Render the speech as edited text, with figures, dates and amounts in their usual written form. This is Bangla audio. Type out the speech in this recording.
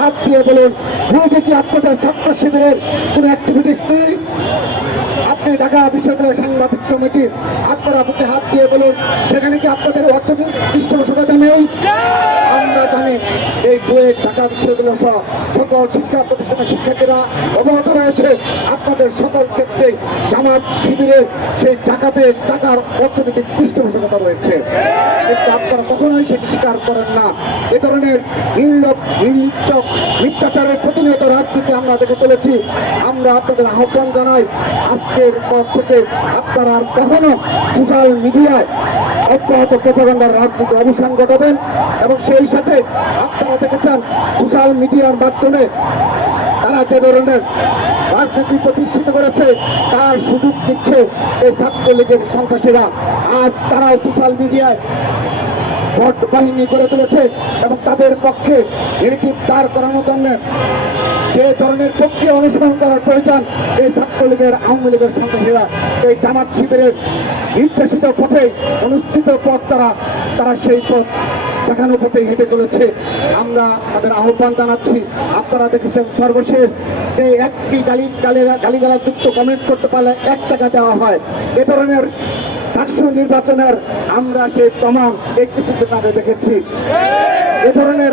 হাত দিয়ে বলুন, রোগে কি আপনাদের ছাত্র শিবিরের কোন অ্যাক্টিভিটিস নেই? আপনি ঢাকা বিশ্ববিদ্যালয় সাংবাদিক সমিতি, আপনারা বুকে হাত দিয়ে বলুন, সেখানে কি আপনাদের অর্থনৈতিক পৃষ্ঠপোষকতা নেই? আমরা জানি এই বুয়েট, ঢাকা বিশ্ববিদ্যালয় সহ সকল শিক্ষা প্রতিষ্ঠানের শিক্ষার্থীরা অবগত রয়েছে আপনাদের সকল ক্ষেত্রে জামাত শিবিরের সেই টাকার অর্থনৈতিক পৃষ্ঠপোষকতা রয়েছে, কিন্তু আপনারা কখনোই সেটি স্বীকার করেন না। এ ধরনের মিথ্যাচারের প্রতিনিয়ত রাজনীতি আমরা দেখে চলেছি। আমরা আপনাদের আহ্বান জানাই, আজকের পর থেকে আপনারা আর কখনো সোশ্যাল মিডিয়ায় অব্যাহত প্রপাগান্ডার রাজনীতি অবসান ঘটাবেন, এবং সেই সাথে আপনারা দেখেছেন সোশ্যাল মিডিয়ার মাধ্যমে তারা যে ধরনের রাজনীতি প্রতিষ্ঠিত করেছে তার সুযোগ দিচ্ছে এই ছাত্রলীগের সন্ত্রাসীরা। আজ তারাও সোশ্যাল মিডিয়ায় ভোট বাহিনী করে তুলেছে এবং তাদের পক্ষে নেগেটিভ দাঁড় করানোর জন্য যে ধরনের প্রক্রিয়া অনুসরণ করার প্রয়োজন এই ছাত্রলীগের, আওয়ামী লীগের সন্ত্রাসীরা এই জামাত শিবিরের নির্দেশিত পথে অনুষ্ঠিত পথ তারা সেই পথ দেখানো পথে হেঁটে চলেছে। আমরা তাদের আহ্বান জানাচ্ছি। আপনারা দেখেছেন সর্বশেষ যে একটি গালিগালাযুক্ত কমেন্ট করতে পারলে 1 টাকা দেওয়া হয়। এ ধরনের ডাকসু নির্বাচনের আমরা সেই প্রমাণ এই কিছুদিন আগে দেখেছি। এ ধরনের